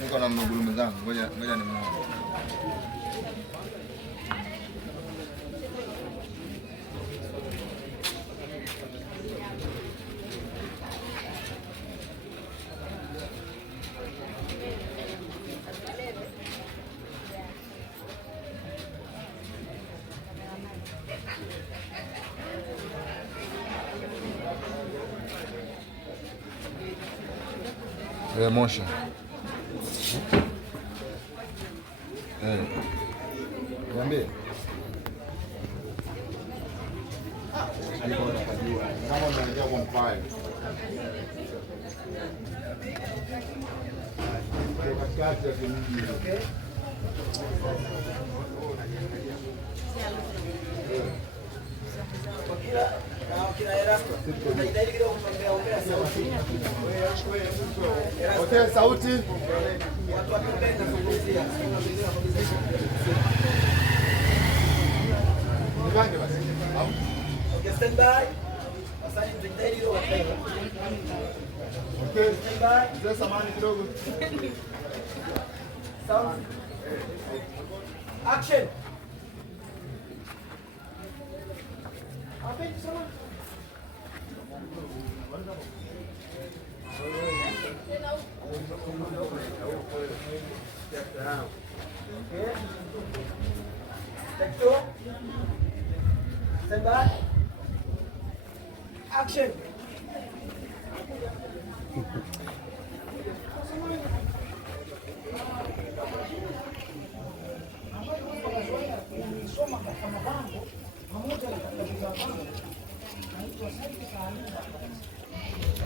Niko na mgulume zangu, ngoja nimuone. Motion. Niambie. Kama unaingia kwa mfano. Katikati ya kimji. Okay. Okay, sauti. Okay, stand by. Okay, stand by. Samani kidogo. Sound. Action. Step down. Okay. Take two. Stand by. Action.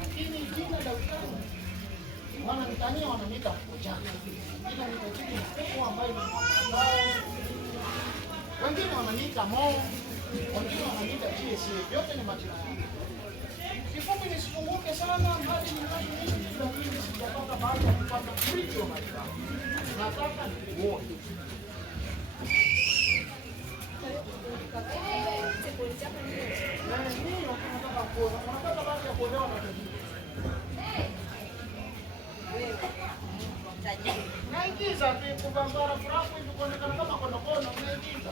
Lakini jina la utani wananitania, wananiita Mkojani. Jina ni Mkojani ambayo ni Mwambao. Wengine wananiita Mo, wengine wananiita GSA. Yote ni majina yangu. Kifupi nisifunguke sana hadi ninapoishi lakini sijapata baada ya kupata mwisho maisha. Nataka nikuone. Naigiza vitu bambara furafu hivi kuonekana kama konokono naigiza.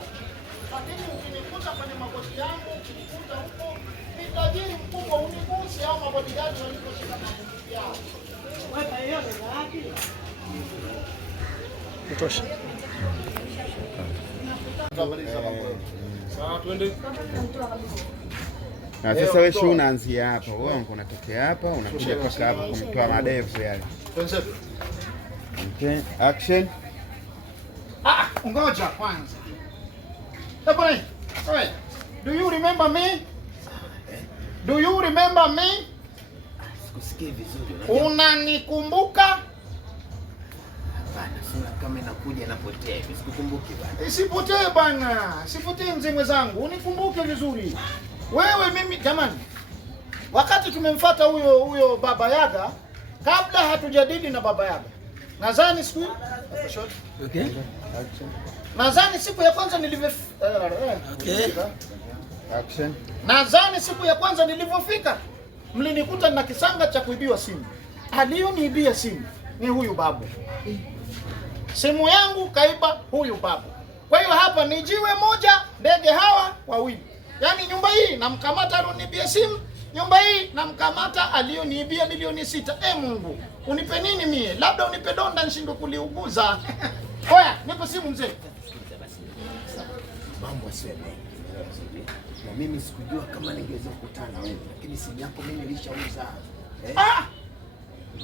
Lakini ukinikuta kwenye magoti yangu, ukinikuta huko, ni tajiri mkubwa uniguse au magoti yangu walikoshika na magoti yao. Weka hiyo ni wapi? Kutosha. Sawa, twende. Na sasa wewe sio unaanzia hapa, wewe unatokea hapa, unakuja mpaka hapa kumtoa madevu yale. Okay, action. Ngoja kwanza. Tabone. Wewe, do you remember me? Do you remember me? Sikusikii vizuri. Unanikumbuka? Hapana, sina kama inakuja inapotea hivi. Sikukumbuki bana. Isipotee bana. Sipotee mzee zangu. Unikumbuke vizuri. Wewe mimi jamani. Wakati tumemfuata huyo Baba Yaga, kabla hatujadili na Baba Yaga, Nadhani siku Okay. nadhani siku ya kwanza Action. nadhani siku ya kwanza nilivyofika mlinikuta na kisanga cha kuibiwa simu. Aliyoniibia simu ni huyu babu. Simu yangu kaiba huyu babu. Kwa hiyo hapa ni jiwe moja, ndege hawa wawili. Yaani nyumba hii namkamata aliyoniibia simu, nyumba hii namkamata aliyoniibia milioni 6. Mungu, unipe nini mie? Labda unipe donda nishindwe kuliuguza. Oya, nipe simu mzee. Mambo asiwe mengi. Na mimi sikujua kama ningeweza kukutana na wewe, lakini simu yako mimi nilishauza. Ah!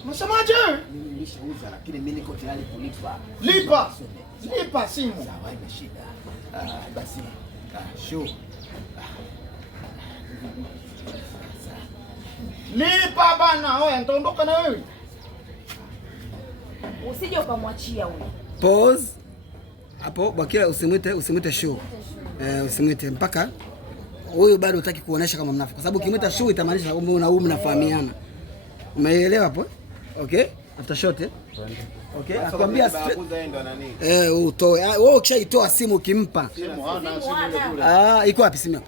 Msemaje? Mimi nilishauza, lakini mimi niko tayari kulipa. Lipa simu. Sawa, haina shida. Basi show. Lipa bana. Oya, nitaondoka na wewe. Usije ukamwachia huyo. Pause. Hapo Bwakila usimwite show. Usimwite mpaka huyu bado hutaki kuonesha kama mnafiki. Kwa sababu ukimwita show itamaanisha una mnafahamiana. Umeelewa hapo? Okay? After shot Okay, akwambia utoe. Wewe ukishaitoa simu ukimpa. Simu hana simu ile kule. Iko wapi simu yako?